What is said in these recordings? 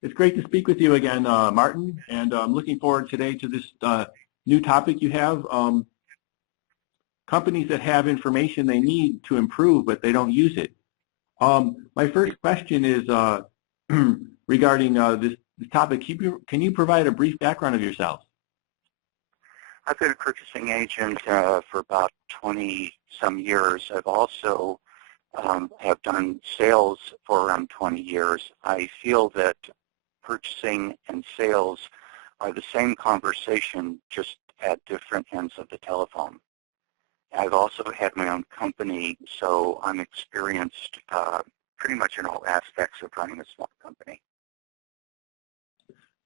It's great to speak with you again, Martin, and I'm looking forward today to this new topic you have. Companies that have information they need to improve, but they don't use it. My first question is regarding this topic. Can you provide a brief background of yourself? I've been a purchasing agent for about 20-some years. I've also have done sales for around 20 years. I feel that purchasing and sales are the same conversation, just at different ends of the telephone. I've also had my own company, so I'm experienced pretty much in all aspects of running a small company.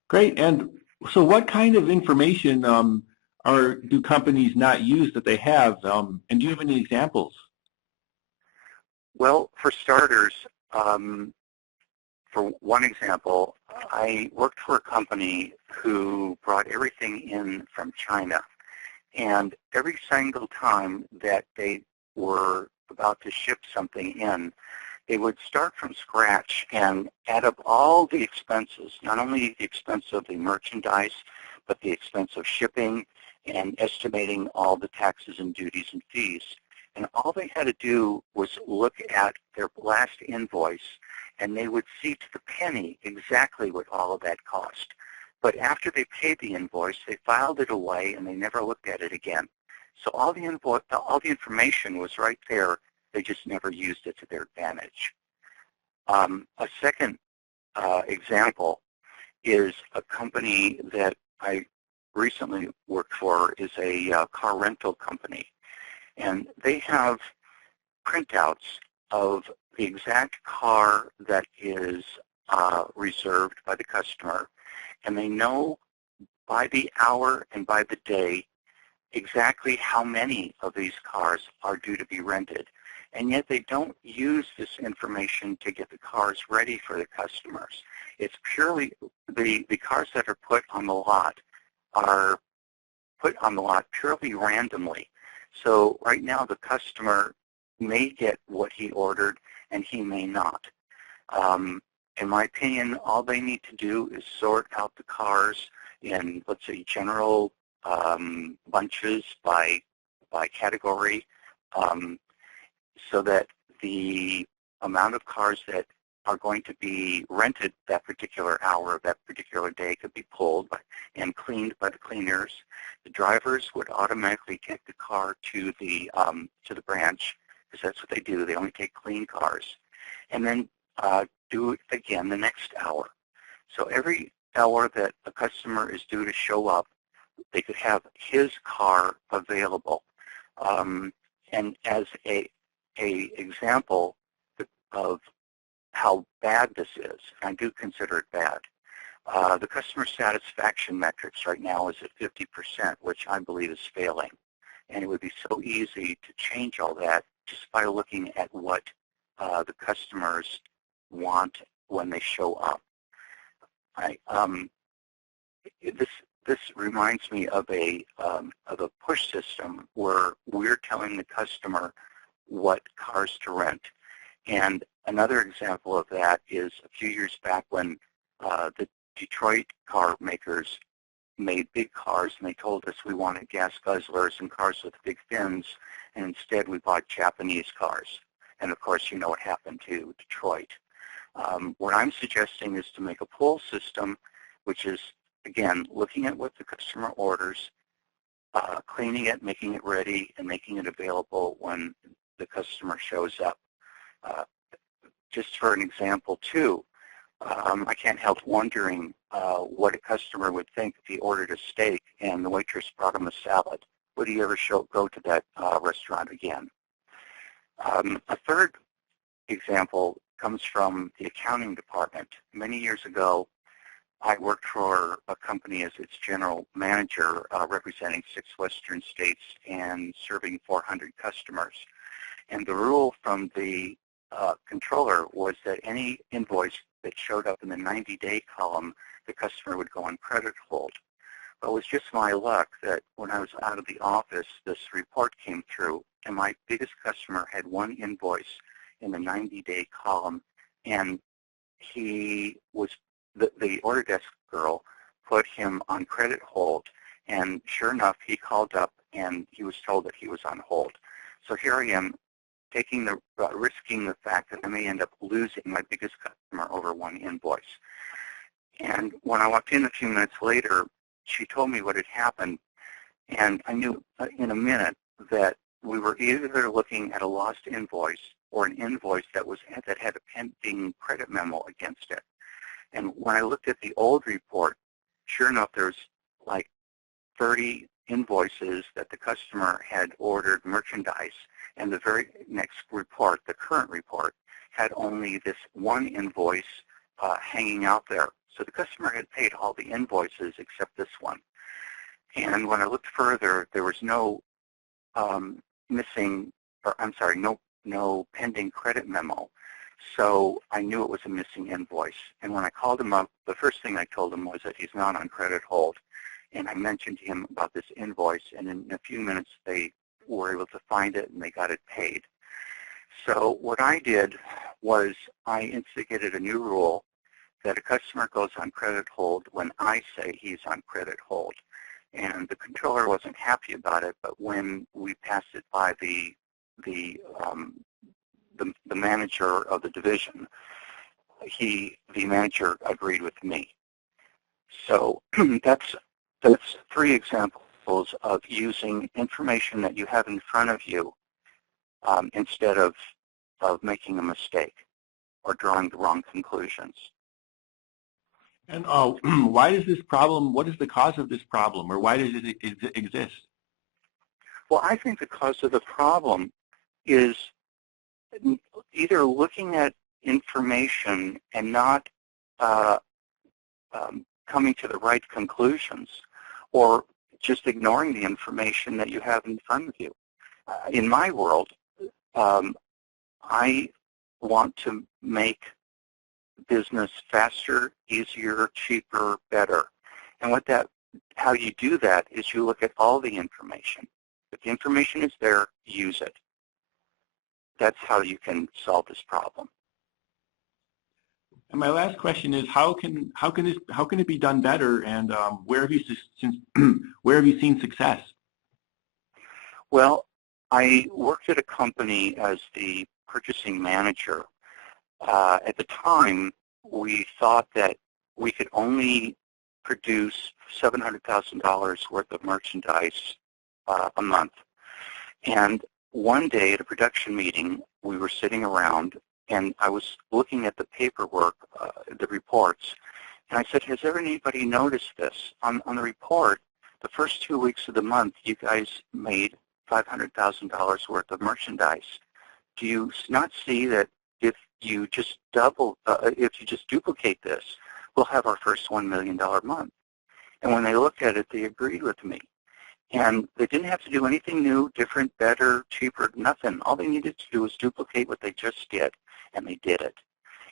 Great. And so what kind of information do companies not use that they have? And do you have any examples? Well, for starters, for one example, I worked for a company who brought everything in from China. And every single time that they were about to ship something in, they would start from scratch and add up all the expenses, not only the expense of the merchandise, but the expense of shipping and estimating all the taxes and duties and fees. And all they had to do was look at their last invoice, and they would see to the penny exactly what all of that cost. But after they paid the invoice, they filed it away, and they never looked at it again. So all the information was right there. They just never used it to their advantage. A second example is a company that I recently worked for is a car rental company. And they have printouts of the exact car that is reserved by the customer. And they know by the hour and by the day exactly how many of these cars are due to be rented. And yet they don't use this information to get the cars ready for the customers. It's purely the cars that are put on the lot are put on the lot purely randomly. So right now the customer may get what he ordered and he may not. In my opinion, all they need to do is sort out the cars in, let's say, general bunches by category, so that the amount of cars that are going to be rented that particular hour, that particular day, could be pulled and cleaned by the cleaners. The drivers would automatically take the car to the branch, because that's what they do. They only take clean cars, and then do it again the next hour. So every hour that a customer is due to show up, they could have his car available. And as a example of how bad this is, I do consider it bad, the customer satisfaction metrics right now is at 50%, which I believe is failing. And it would be so easy to change all that just by looking at what the customers want when they show up. This reminds me of a push system where we're telling the customer what cars to rent. And another example of that is a few years back when the Detroit car makers made big cars, and they told us we wanted gas guzzlers and cars with big fins, and instead we bought Japanese cars. And of course, you know what happened to Detroit. What I'm suggesting is to make a pull system, which is, again, looking at what the customer orders, cleaning it, making it ready, and making it available when the customer shows up. Just for an example, too, I can't help wondering what a customer would think if he ordered a steak and the waitress brought him a salad. Would he ever go to that restaurant again? A third example comes from the accounting department. Many years ago, I worked for a company as its general manager, representing 6 western states and serving 400 customers. And the rule from the controller was that any invoice that showed up in the 90-day column, the customer would go on credit hold. But it was just my luck that when I was out of the office, this report came through, and my biggest customer had one invoice in the 90-day column, and he was the order desk girl put him on credit hold, and sure enough, he called up and he was told that he was on hold. So here I am, taking the risking the fact that I may end up losing my biggest customer over one invoice. And when I walked in a few minutes later, she told me what had happened, and I knew in a minute that we were either looking at a lost invoice or an invoice that had a pending credit memo against it. And when I looked at the old report, sure enough, there's like 30 invoices that the customer had ordered merchandise, and the very next report, the current report, had only this one invoice hanging out there. So the customer had paid all the invoices except this one. And when I looked further, there was no no pending credit memo. So I knew it was a missing invoice. And when I called him up, the first thing I told him was that he's not on credit hold. And I mentioned to him about this invoice, and in a few minutes they were able to find it and they got it paid. So what I did was I instigated a new rule that a customer goes on credit hold when I say he's on credit hold. And the controller wasn't happy about it, but when we passed it by the manager of the division, the manager agreed with me. So that's 3 examples of using information that you have in front of you instead of making a mistake or drawing the wrong conclusions. And why is this problem, what is the cause of this problem, or why does it exist? Well, I think the cause of the problem is either looking at information and not coming to the right conclusions, or just ignoring the information that you have in front of you. In my world, I want to make business faster, easier, cheaper, better. And how you do that is you look at all the information. If the information is there, use it. That's how you can solve this problem. And my last question is, how can it be done better, and where have you seen success? Well, I worked at a company as the purchasing manager. At the time, we thought that we could only produce $700,000 worth of merchandise a month. And one day at a production meeting, we were sitting around, and I was looking at the paperwork, the reports, and I said, has anybody noticed this? On the report, the first 2 weeks of the month, you guys made $500,000 worth of merchandise. Do you not see that if you just duplicate this, we'll have our first $1 million month? And when they looked at it, they agreed with me. And they didn't have to do anything new, different, better, cheaper, nothing. All they needed to do was duplicate what they just did, and they did it.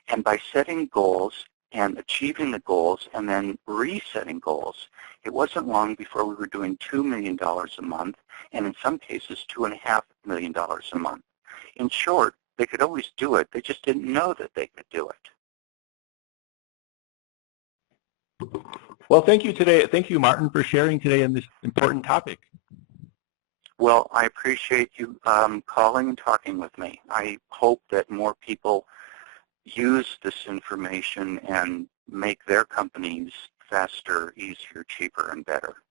And by setting goals and achieving the goals and then resetting goals, it wasn't long before we were doing $2 million a month, and in some cases, $2.5 million a month. In short, they could always do it. They just didn't know that they could do it. Well, thank you, Martin, for sharing today on this important topic. Well, I appreciate you calling and talking with me. I hope that more people use this information and make their companies faster, easier, cheaper, and better.